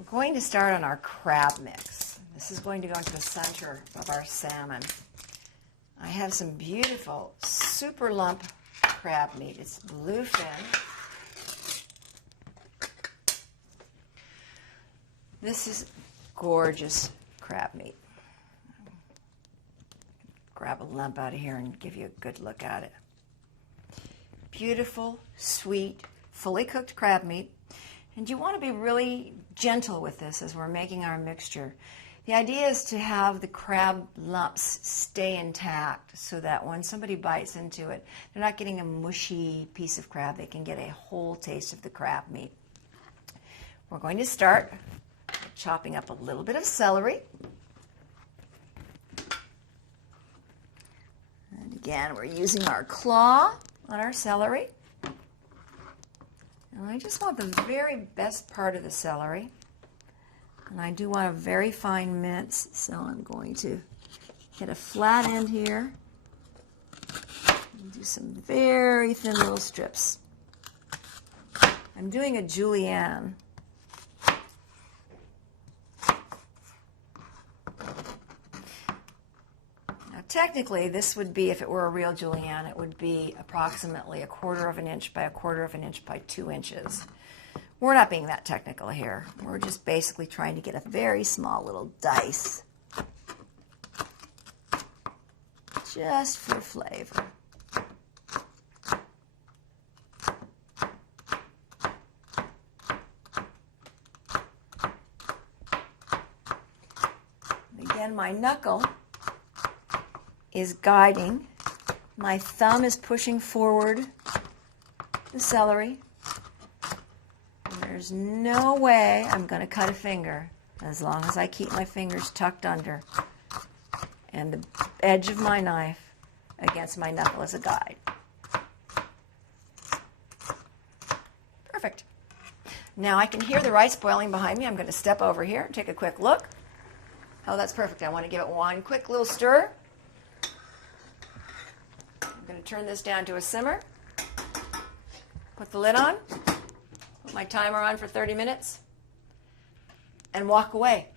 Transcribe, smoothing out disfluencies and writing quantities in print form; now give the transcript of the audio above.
We're going to start on our crab mix. This is going to go into the center of our salmon. I have some beautiful super lump crab meat. It's bluefin. This is gorgeous crab meat. Grab a lump out of here and give you a good look at it. Beautiful, sweet, fully cooked crab meat. And you want to be really gentle with this as we're making our mixture. The idea is to have the crab lumps stay intact so that when somebody bites into it, they're not getting a mushy piece of crab. They can get a whole taste of the crab meat. We're going to start chopping up a little bit of celery. And again, we're using our claw on our celery. And I just want the very best part of the celery. And I do want a very fine mince, so I'm going to hit a flat end here and do some very thin little strips. I'm doing a julienne. Technically, this would be, if it were a real julienne, it would be approximately 1/4 of an inch by 1/4 of an inch by 2 inches. We're not being that technical here. We're just basically trying to get a very small little dice, just for flavor. Again, my knuckle is guiding. My thumb is pushing forward the celery. There's no way I'm going to cut a finger as long as I keep my fingers tucked under and the edge of my knife against my knuckle as a guide. Perfect. Now I can hear the rice boiling behind me. I'm going to step over here and take a quick look. Oh, that's perfect. I want to give it one quick little stir. I'm going to turn this down to a simmer, put the lid on, put my timer on for 30 minutes, and walk away.